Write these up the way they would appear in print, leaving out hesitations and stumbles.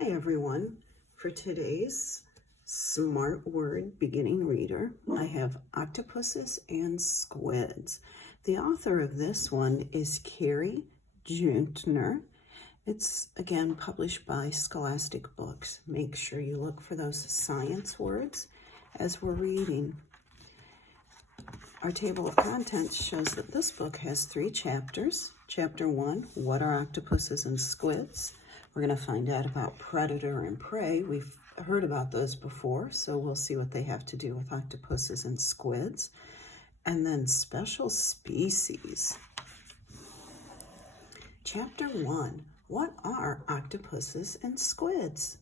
Hi everyone. For today's Smart Word Beginning Reader, I have Octopuses and Squids. The author of this one is Carrie Juntner. It's again published by Scholastic Books. Make sure you look for those science words as we're reading. Our table of contents shows that this book has 3 chapters. Chapter 1, what are octopuses and squids? We're going to find out about predator and prey. We've heard about those before, so we'll see what they have to do with octopuses and squids. And then special species. Chapter 1, what are octopuses and squids?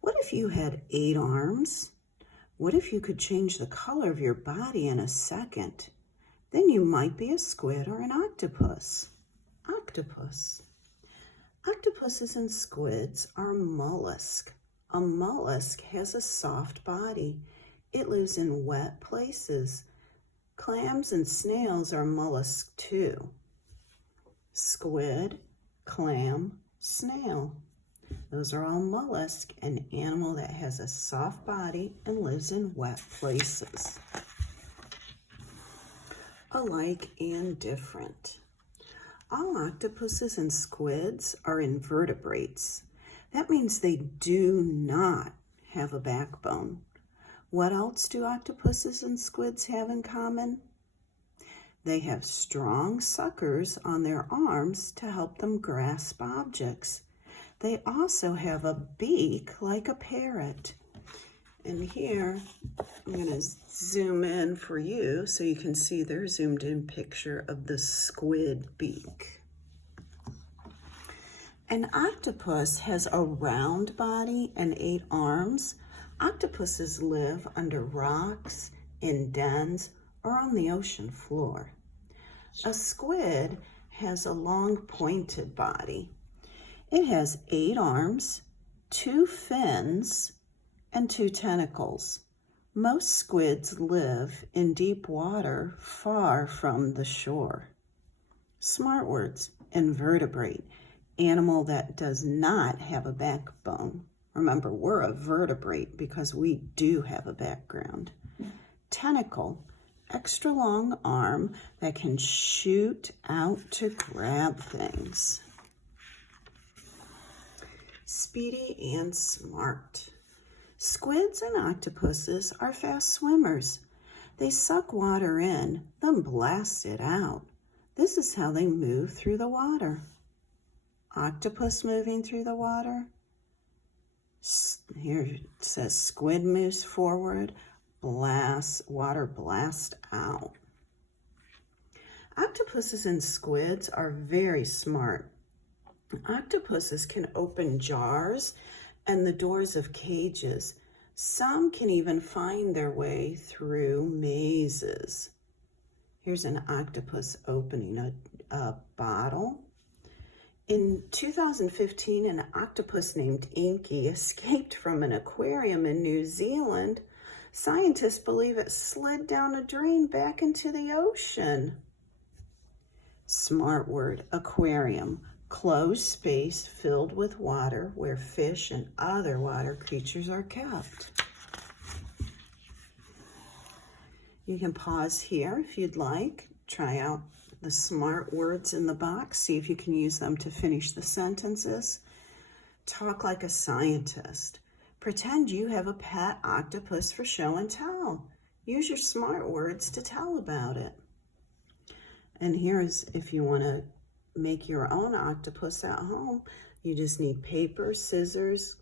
What if you had 8 arms? What if you could change the color of your body in a second? Then you might be a squid or an octopus. Octopus. Octopuses and squids are mollusks. A mollusk has a soft body. It lives in wet places. Clams and snails are mollusks too. Squid, clam, snail. Those are all mollusks, an animal that has a soft body and lives in wet places. Alike and different. All octopuses and squids are invertebrates. That means they do not have a backbone. What else do octopuses and squids have in common? They have strong suckers on their arms to help them grasp objects. They also have a beak like a parrot. And here, I'm going to zoom in for you so you can see their zoomed in picture of the squid beak. An octopus has a round body and 8 arms. Octopuses live under rocks, in dens, or on the ocean floor. A squid has a long pointed body. It has 8 arms, 2 fins, and 2 tentacles. Most squids live in deep water far from the shore. Smart words: invertebrate, animal that does not have a backbone. Remember, we're a vertebrate because we do have a background. Tentacle, extra long arm that can shoot out to grab things. Speedy and smart. Squids and octopuses are fast swimmers. They suck water in, then blast it out. This is how they move through the water. Octopus moving through the water. Here it says squid moves forward, water blast out. Octopuses and squids are very smart. Octopuses can open jars and the doors of cages. Some can even find their way through mazes. Here's an octopus opening a bottle. In 2015, an octopus named Inky escaped from an aquarium in New Zealand. Scientists believe it slid down a drain back into the ocean. Smart word: aquarium. Closed space filled with water where fish and other water creatures are kept. You can pause here if you'd like. Try out the smart words in the box. See if you can use them to finish the sentences. Talk like a scientist. Pretend you have a pet octopus for show and tell. Use your smart words to tell about it. And here's if you want to make your own octopus at home. You just need paper, scissors,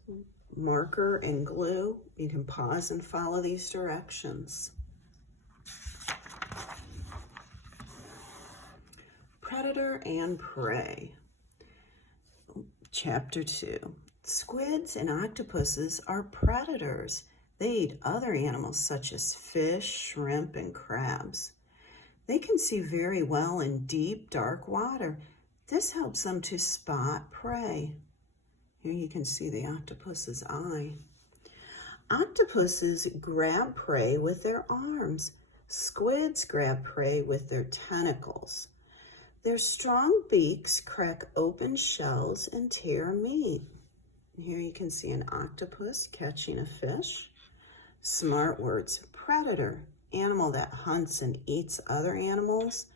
marker, and glue. You can pause and follow these directions. Predator and prey. Chapter 2. Squids and octopuses are predators. They eat other animals such as fish, shrimp, and crabs. They can see very well in deep, dark water. This helps them to spot prey. Here you can see the octopus's eye. Octopuses grab prey with their arms. Squids grab prey with their tentacles. Their strong beaks crack open shells and tear meat. Here you can see an octopus catching a fish. Smart words: predator, animal that hunts and eats other animals.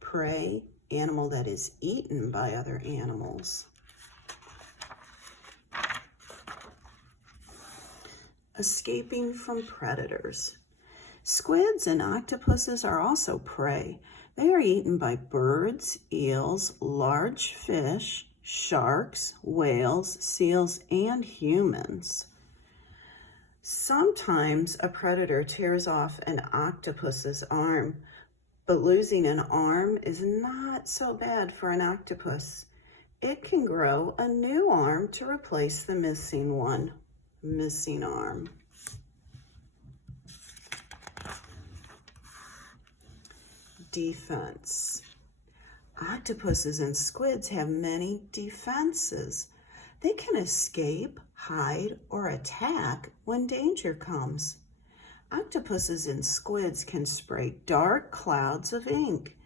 Prey, animal that is eaten by other animals. Escaping from predators. Squids and octopuses are also prey. They are eaten by birds, eels, large fish, sharks, whales, seals, and humans. Sometimes a predator tears off an octopus's arm, but losing an arm is not so bad for an octopus. It can grow a new arm to replace the missing arm. Defense. Octopuses and squids have many defenses. They can escape, hide, or attack when danger comes. Octopuses and squids can spray dark clouds of ink.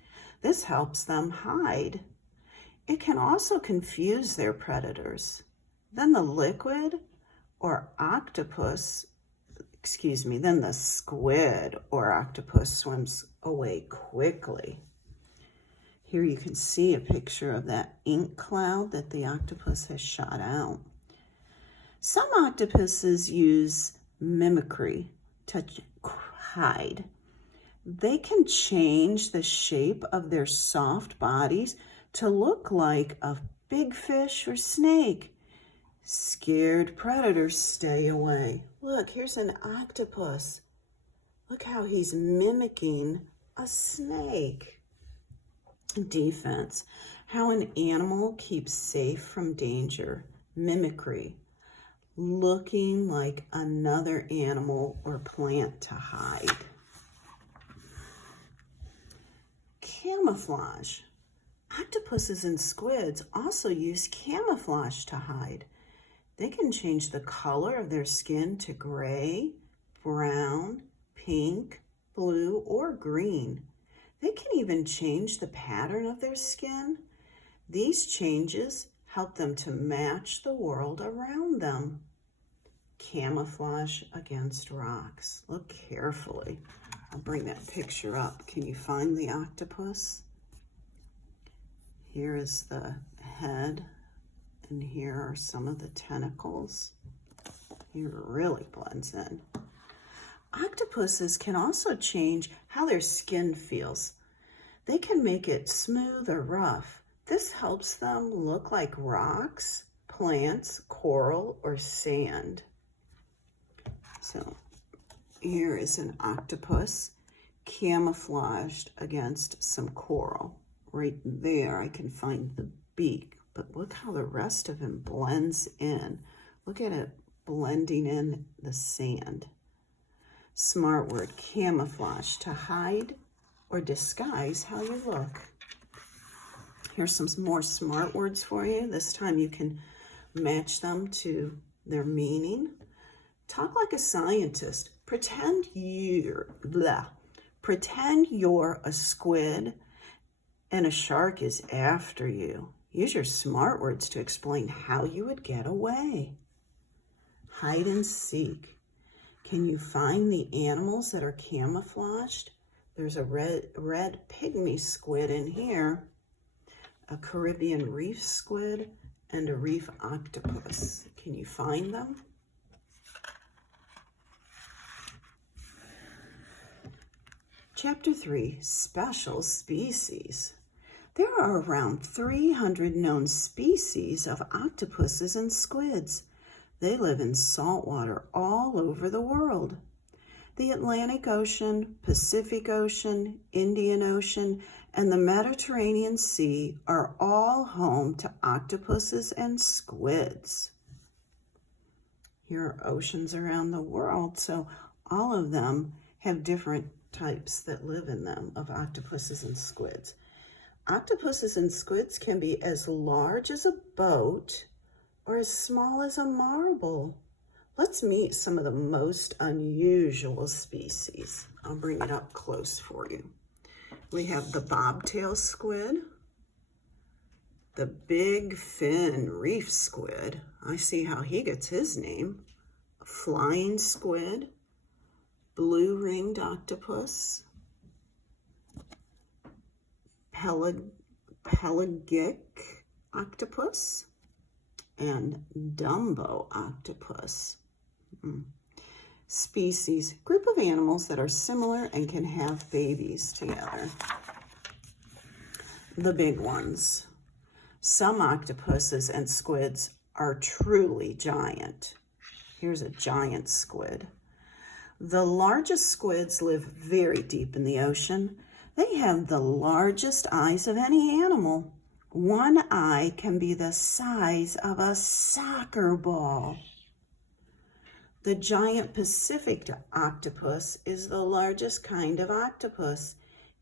This helps them hide. It can also confuse their predators. Then the squid or octopus swims away quickly. Here you can see a picture of that ink cloud that the octopus has shot out. Some octopuses use mimicry to hide. They can change the shape of their soft bodies to look like a big fish or snake. Scared predators stay away. Look, here's an octopus. Look how he's mimicking a snake. Defense. How an animal keeps safe from danger. Mimicry. Looking like another animal or plant to hide. Camouflage. Octopuses and squids also use camouflage to hide. They can change the color of their skin to gray, brown, pink, blue, or green. They can even change the pattern of their skin. These changes help them to match the world around them. Camouflage against rocks. Look carefully. I'll bring that picture up. Can you find the octopus? Here is the head, and here are some of the tentacles. He really blends in. Octopuses can also change how their skin feels. They can make it smooth or rough. This helps them look like rocks, plants, coral, or sand. So here is an octopus camouflaged against some coral. Right there I can find the beak, but look how the rest of him blends in. Look at it blending in the sand. Smart word: camouflage, to hide or disguise how you look. Here's some more smart words for you. This time you can match them to their meaning. Talk like a scientist. Pretend you're a squid and a shark is after you. Use your smart words to explain how you would get away. Hide and seek. Can you find the animals that are camouflaged? There's a red pygmy squid in here, a Caribbean reef squid, and a reef octopus. Can you find them? Chapter 3, Special Species. There are around 300 known species of octopuses and squids. They live in salt water all over the world. The Atlantic Ocean, Pacific Ocean, Indian Ocean, and the Mediterranean Sea are all home to octopuses and squids. Here are oceans around the world, so all of them have different types that live in them of octopuses and squids. Octopuses and squids can be as large as a boat or as small as a marble. Let's meet some of the most unusual species. I'll bring it up close for you. We have the bobtail squid, The big fin reef squid. I see how he gets his name. A flying squid, blue-ringed octopus, pelagic octopus, and Dumbo octopus. Species, group of animals that are similar and can have babies together. The big ones. Some octopuses and squids are truly giant. Here's a giant squid. The largest squids live very deep in the ocean. They have the largest eyes of any animal. One eye can be the size of a soccer ball. The giant Pacific octopus is the largest kind of octopus.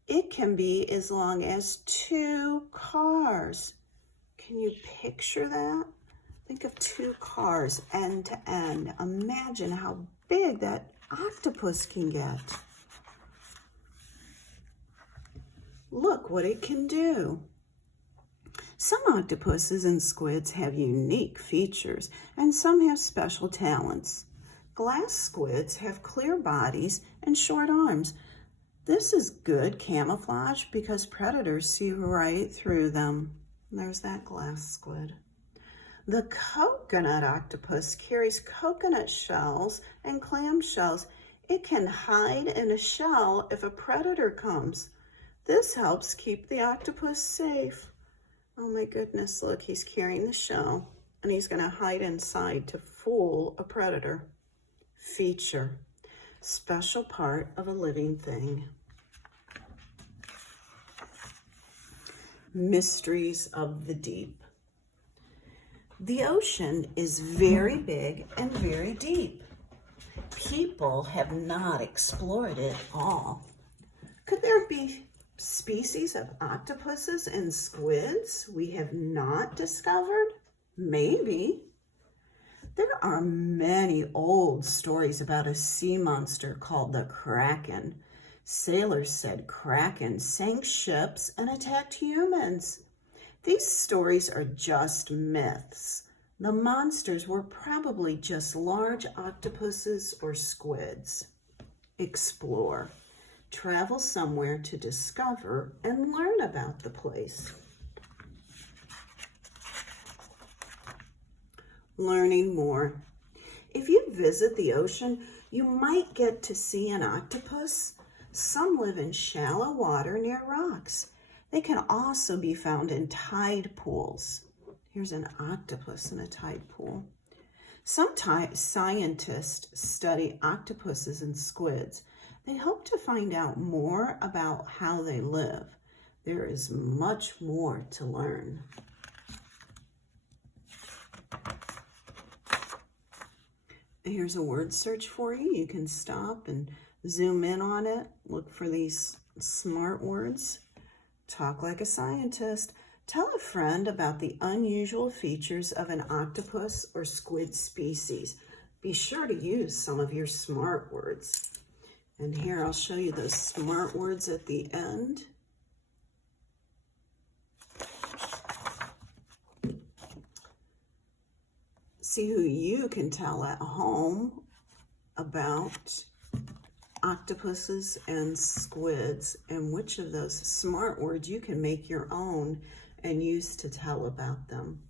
It can be as long as 2 cars. Can you picture that? Think of 2 cars end to end. Imagine how big that octopus can get. Look what it can do. Some octopuses and squids have unique features, and some have special talents. Glass squids have clear bodies and short arms. This is good camouflage because predators see right through them. There's that glass squid. The coconut octopus carries coconut shells and clam shells. It can hide in a shell if a predator comes. This helps keep the octopus safe. Oh my goodness, look, he's carrying the shell and he's going to hide inside to fool a predator. Feature, special part of a living thing. Mysteries of the deep. The ocean is very big and very deep. People have not explored it all. Could there be species of octopuses and squids we have not discovered? Maybe. There are many old stories about a sea monster called the Kraken. Sailors said Kraken sank ships and attacked humans. These stories are just myths. The monsters were probably just large octopuses or squids. Explore. Travel somewhere to discover and learn about the place. Learning more. If you visit the ocean, you might get to see an octopus. Some live in shallow water near rocks. They can also be found in tide pools. Here's an octopus in a tide pool. Some scientists study octopuses and squids. They hope to find out more about how they live. There is much more to learn. Here's a word search for you. You can stop and zoom in on it. Look for these smart words. Talk like a scientist. Tell a friend about the unusual features of an octopus or squid species. Be sure to use some of your smart words. And here I'll show you those smart words at the end. See who you can tell at home about octopuses and squids, and which of those smart words you can make your own and use to tell about them.